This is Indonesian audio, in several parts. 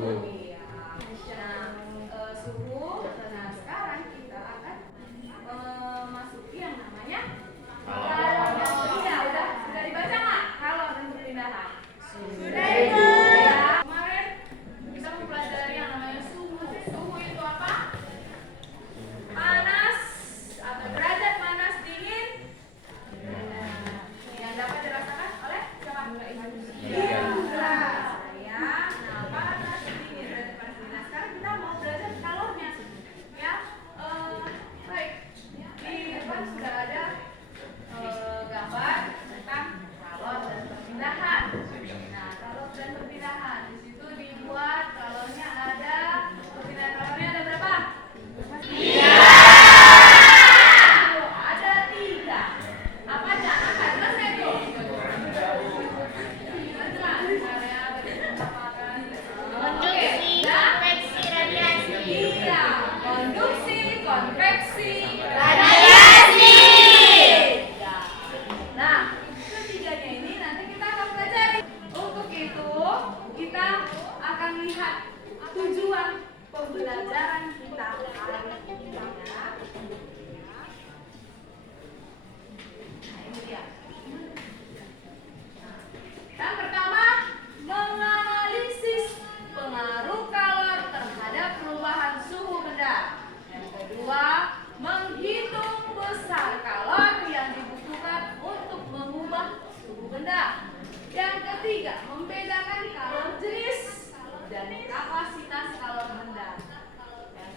Iya. Nah, suhu. Nah, sekarang kita akan memasuki yang namanya kalor. Iya, sudah dibaca nggak? Kalor dan perpindahan. Sudah itu. Ya. Kemarin kita mempelajari yang namanya suhu. Suhu itu apa? Panas atau derajat panas, dingin. Yang dapat dirasakan oleh siapa? Iya. Ya. Nah, panas, dingin, derajat panas, dingin. Nah, sekarang kita mau belajar kalornya. Ya. Baik. Di depan sudah ada gambar tentang kalor dan perpindahan. Nah, kalor dan perpindahan di situ dibuat kalornya ada, perpindahan kalornya ada berapa? Tiga. Ada tiga. Apa aja? Angka jelas nggak itu? Jelas. Area berkesempatan. Konduksi, konveksi, radiasi. Iya. Konduksi, konveksi, Radiasi. Ya. Nah, ketiganya ini nanti kita akan pelajari. Untuk itu, kita akan lihat tujuan pembelajaran kita hari ini. Nah, ini dia. Yang pertama, menganalisis pengaruh kalor terhadap perubahan suhu benda. Yang kedua, menghitung besar kalor yang dibutuhkan untuk mengubah suhu benda. Yang ketiga, membedakan kalor jenis dan kapasitas kalor benda. Yang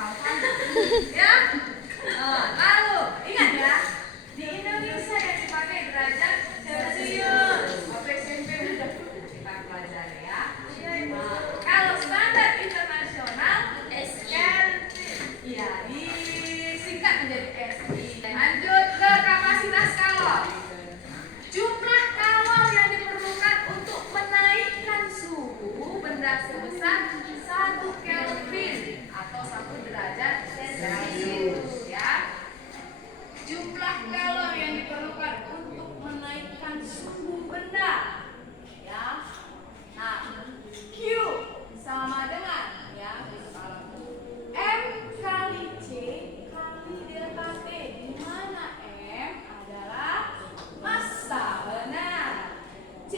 paham? Ya. Lalu ingat ya, di Indonesia yang dipakai derajat Celcius. Oke, SMP udah kita pelajari ya. Kalau standar internasional Kelvin, ya disingkat menjadi SI. Lanjut ke kapasitas kalor. Jumlah kalor yang diperlukan untuk menaikkan suhu benda sebesar 1 Kelvin atau 1 derajat Celcius ya. Jumlah kalor yang diperlukan untuk menaikkan suhu benda ya. Nah, Q sama dengan ya M kali C kali delta T, di mana M adalah massa, benar. C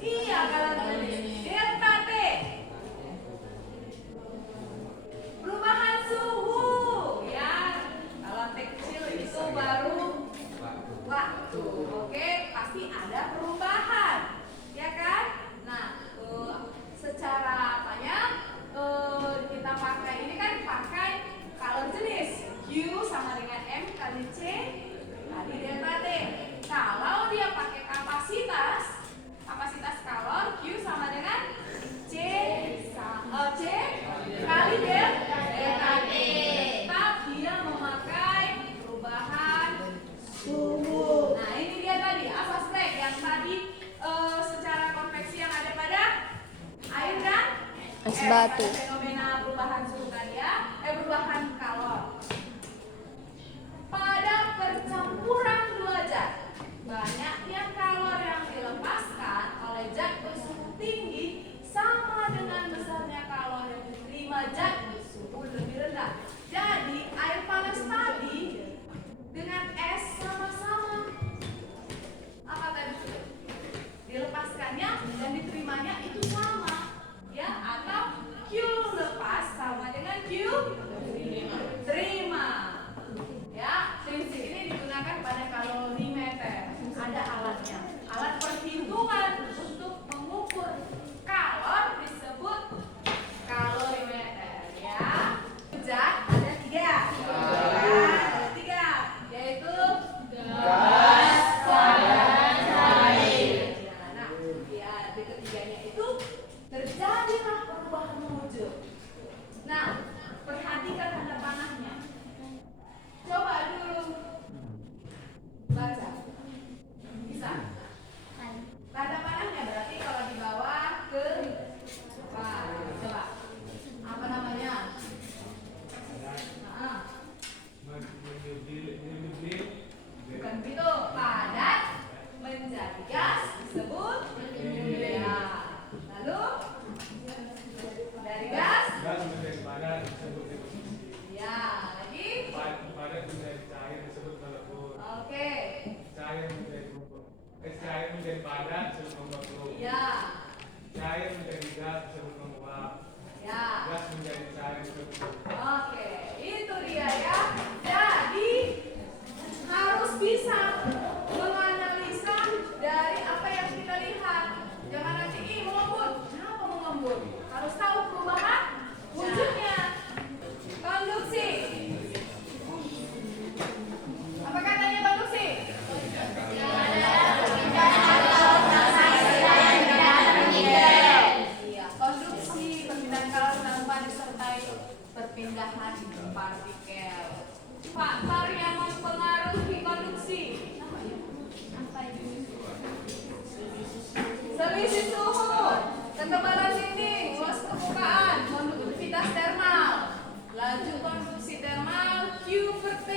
iya kalau tadi delta T perubahan suhu ya. Kalau T kecil itu baru waktu. Oke, pasti ada perubahan ya kan. Nah, secara apanya kita pakai ini kan pakai kalor jenis. Q sama dengan M kali C kali delta T. Kalau dia pakai kapasitas kalor, Q sama dengan C kali delta T. Tapi dia memakai perubahan suhu. Nah, ini dia tadi asas Planck yang tadi secara konveksi yang ada pada air dan Es batu. fenomena perubahan suhu tadi ya, perubahan kalor. Pada percampuran dua zat, banyaknya kalor yang dilepaskan oleh zat bersuhu tinggi sama dengan besarnya kalor yang diterima zat bersuhu lebih rendah. Jadi air panas tadi dengan es sama-sama apa tadi? Dilepaskannya dan diterimanya itu sama ya, atau Q lepas sama dengan Q terima ya. Prinsip ini digunakan pada kalorimeter, ada alatnya, alat perhitungan untuk mengukur kalor disebut kalorimeter ya. Zat ada tiga yaitu gas, panas, air. Nah, ya di ketiganya itu terjadilah perubahan wujud. Nah, perhatikan tanda panahnya. Coba dulu baca. Bisa? Tanda panahnya berarti kalau di bawah ke depan. Coba. Apa namanya? Bukan begitu. Padat menjadi gas disebut ya. Lalu dari gas menjadi padat disebut ya, lagi padat menjadi cair disebut melebur. oke Cair menjadi padat disebut membekuh. ya Cair menjadi gas disebut menguap. ya Gas menjadi cair disebut oke, itu dia ya. Jadi harus bisa menganalisa dari apa yang kita lihat. Jangan nanti mengembut. Kenapa mengembut? Harus tahu perubahan wujudnya. Konduksi. Apa katanya konduksi? Iya, konduksi perpindahan kalor tanpa disertai perpindahan partikel. Faktor yang mempengaruhi konduksi. Selisih suhu, ketebalan dinding, luas permukaan, konduktivitas termal. Laju konduksi termal Q per T.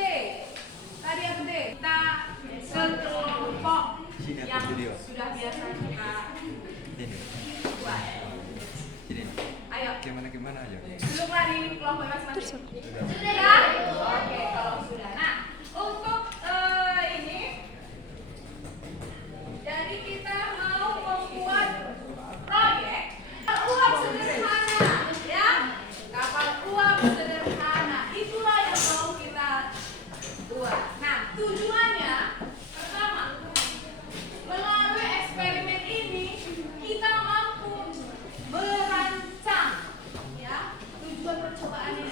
Tadi yang penting kita sekelompok yang sudah biasa kita buat. Ayo. Gimana aja? Duduklah di kelompok masing-masing. Sudah? Oke, kalau sudah. Nah, untuk ini, jadi kita mau membuat proyek kapal uap sederhana, ya. Kapal uap sederhana, itulah yang mau kita buat. Nah, tujuannya pertama, melalui eksperimen ini kita mampu merancang, ya. Tujuan percobaan ini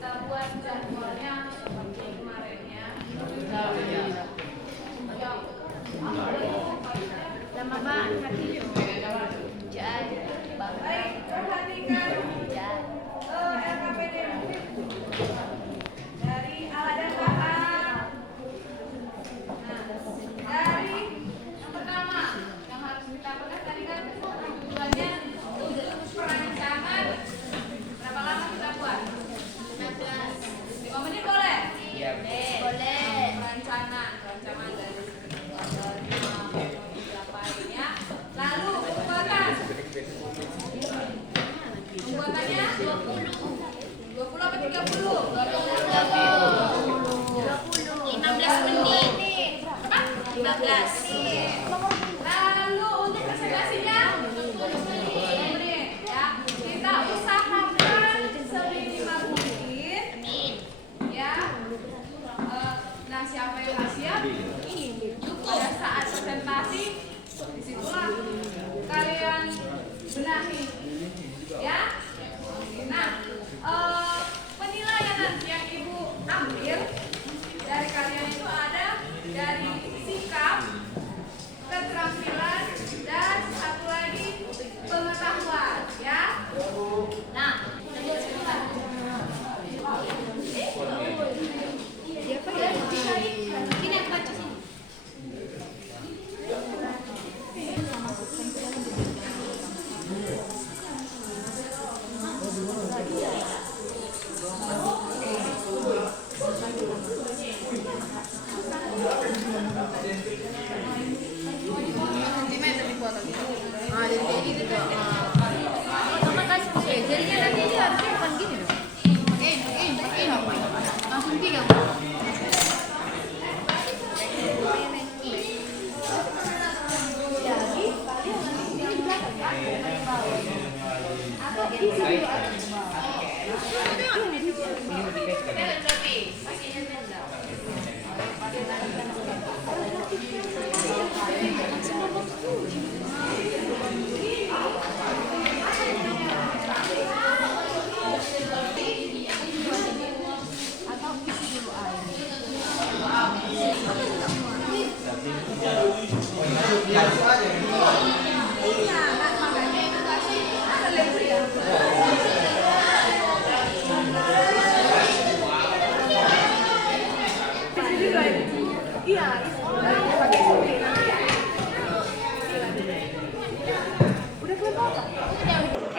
kita buat jadwalnya seperti kemarin ya. Sama Pak hati Jan Baik, perhatikan LKPD dari ala dan bahan. Nah, dari yang pertama yang harus kita pegang tadi kan tujuannya untuk perancangan. Berapa lama kita buat? 5 menit boleh? Iya, boleh. Rancangan dari diapain ya. Lalu pembuatannya 20 apa 30? 15 menit. Berapa? 15. Lalu untuk presentasinya 10 menit ya. Kita usahakan seminimal mungkin ya. Nah, siapa yang nggak siap? Pada saat presentasi, disitulah kalian benahi ya. Nah, penilaian nanti yang ibu ambil dari kalian itu ada dari sikap, keterampilan, dan satu lagi pengetahuan ya. Nah, siapa ya? Sini aku baca sini. Jadinya nanti dia harusnya bukan gini dong. Langsung 3.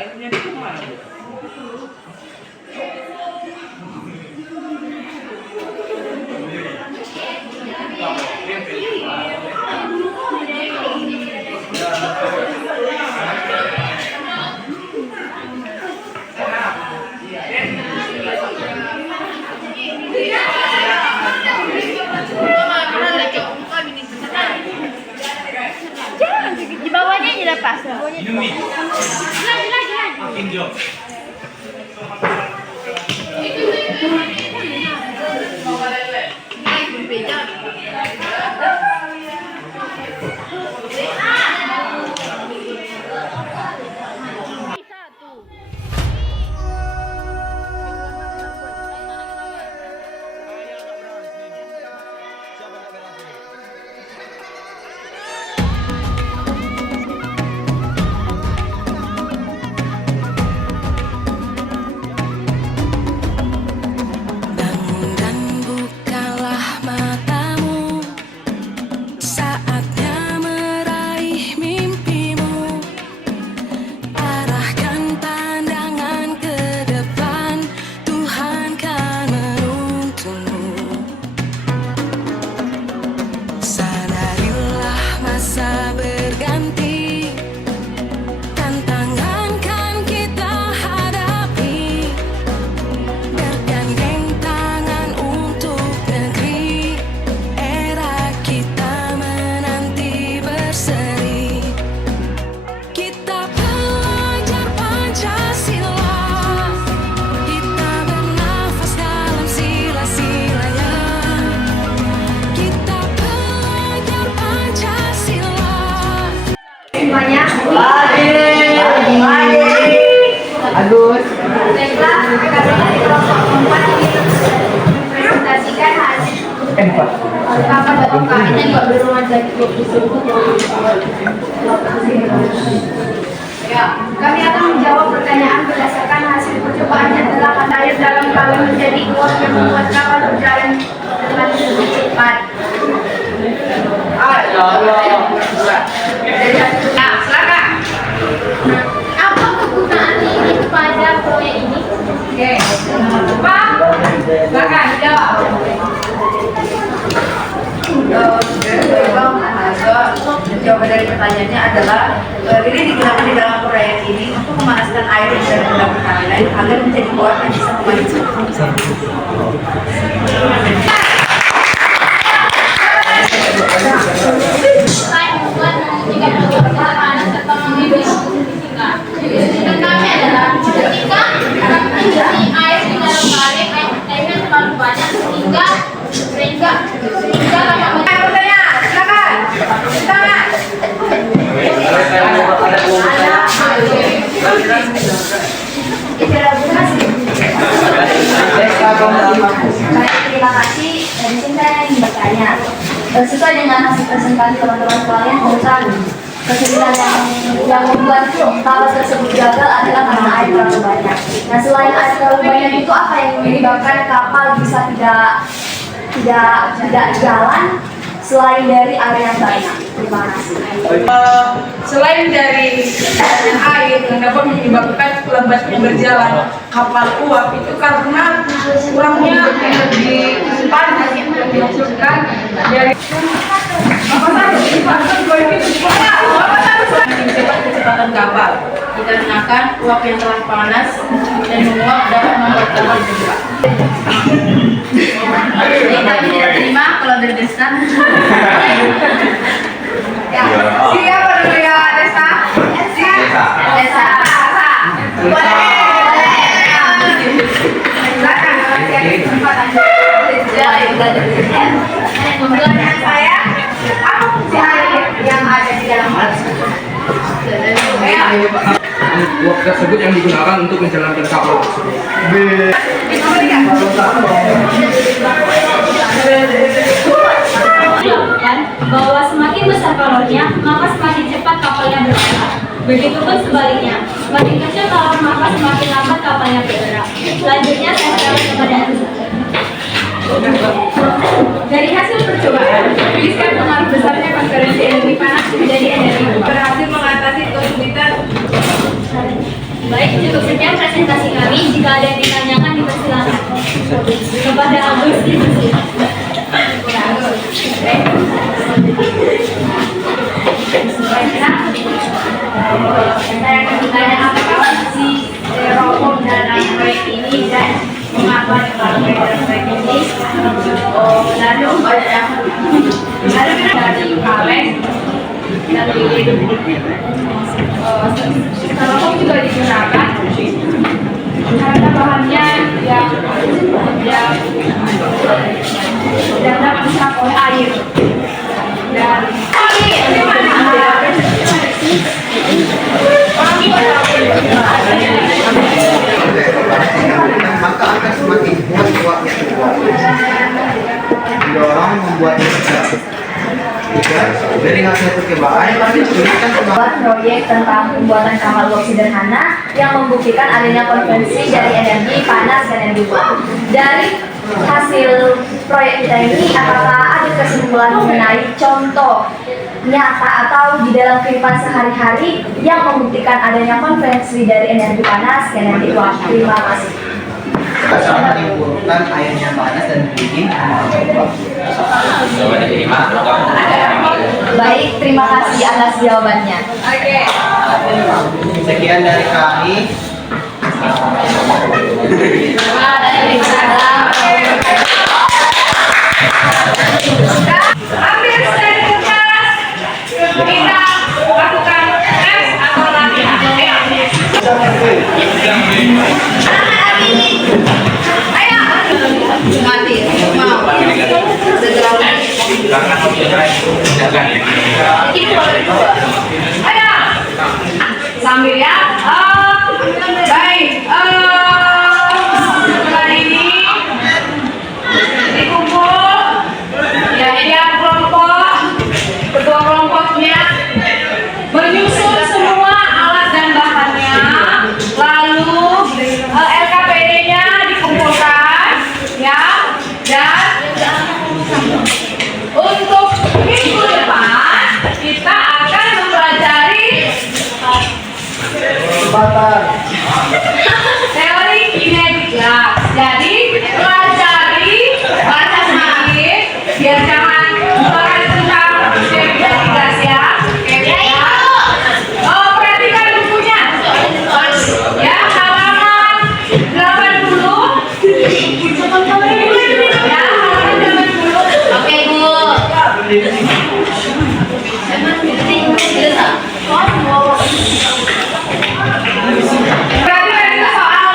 Airnya itu kemana? Di bawahnya dilepas. Ini makin jauh. Kita juga berumah jadi Ya, kami akan menjawab pertanyaan berdasarkan hasil percobaan yang telah kalian dalam kali menjadi uang yang membuat kapal berjalan dengan lebih cepat. Nah, silakan. apa kegunaan ini pada proyek ini? Oke, Pak, silakan jawab. Jawaban dari pertanyaannya adalah ini digunakan di dalam proyek ini untuk memanaskan air yang dari rendaman kalian agar menjadi uap yang bisa memancing. Selain membuat jika percobaan panas serta memilih fisika. Tujuan kami adalah ketika mengisi air di dalam kaleng, airnya terlalu banyak sehingga lama Pertanyaan, silakan. Silakan. Terima kasih. Dari sini saya ingin bertanya, sesuai dengan hasil presentasi teman-teman sekalian tentang kesulitan yang membuat kapal tersebut gagal adalah karena air terlalu banyak. Nah, selain air terlalu banyak itu apa yang menyebabkan kapal bisa tidak jalan selain dari air yang banyak? Terima kasih. Selain dari air yang dapat menyebabkan lambatnya berjalan kapal uap itu karena kurangnya energi panas yang dihasilkan dari Kecepatan kapal dikarenakan uap yang terlalu panas dan menguap dapat membuat kapal bergerak. Kami tidak terima kalau berdesaan. ya. Siapa dulu ya, Desa? Desa. Boleh. Silakan. Kesempatan. Pertanyaan saya, apa fungsi air yang ada di dalam air? Uap tersebut yang digunakan untuk menjalankan kapal tersebut. Dilakukan bahwa semakin besar kalornya, maka semakin cepat kapalnya bergerak. Begitupun sebaliknya, semakin kecil kalor maka semakin lambat kapalnya bergerak. Selanjutnya saya serahkan kepada Anissa. Dari hasil percobaan, riliskan pengaruh besarnya konversi energi panas menjadi energi Berhasil mengatasi kesulitan. baik. Cukup sekian presentasi kami. Jika ada yang ditanyakan, dipersilakan kepada Agus. Saya akan bertanya apakah fungsi rokok dalam proyek ini dan mengapa dipakai dalam proyek ini. Lalu dari kaleng dan lilin. Rokok juga digunakan karena bahannya yang dapat diserap oleh air dan maka akan semakin kuat uapnya didorong membuatnya besar. Dari hasil percobaan kami tuliskan Buat proyek tentang pembuatan kapal uap sederhana yang membuktikan adanya konversi dari energi panas dan energi uap. Dari hasil proyek kita ini, apakah ada kesimpulan mengenai contoh nyata atau di dalam kehidupan sehari-hari yang membuktikan adanya konversi dari energi panas dan energi uap? Terima kasih. cara menyempurnakan airnya panas dan dingin. Baik, terima kasih atas jawabannya. Oke. Sekian dari kami. Hampir selesai kelas. Kita lakukan tes atau latihan. Ayo. Mati, mau. Ayo. Sambil ya. Baik. Setelah ini kesempatan. Teori kinetika. Jadi pelajari baca semakin biar jangan lupakan tentang teori dan gas ya. Oke, ya. Oh, perhatikan bukunya. Ya, halaman 80. Ya, halaman 80. Oke, Bu. Perhatikan itu soal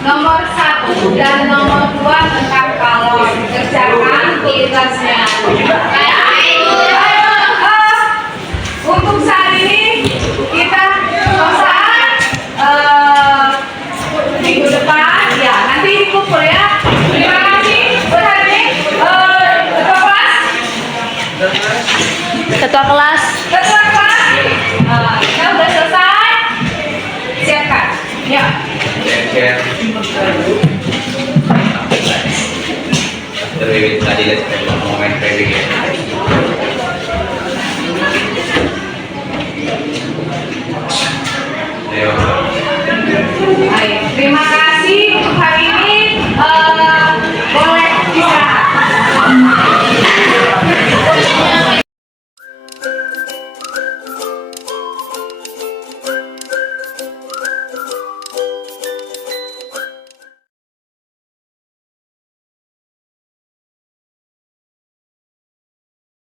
nomor 1 dan nomor 2 tentang kalor. Kerjakan tugasnya. Untuk saat ini kita selesai minggu depan ya nanti dikumpul ya. Terima kasih berhadir ketua kelas. Ketua kelas. Kita udah selesai. Siapkan. Ya. Terwewit tadi lihat momen PBG.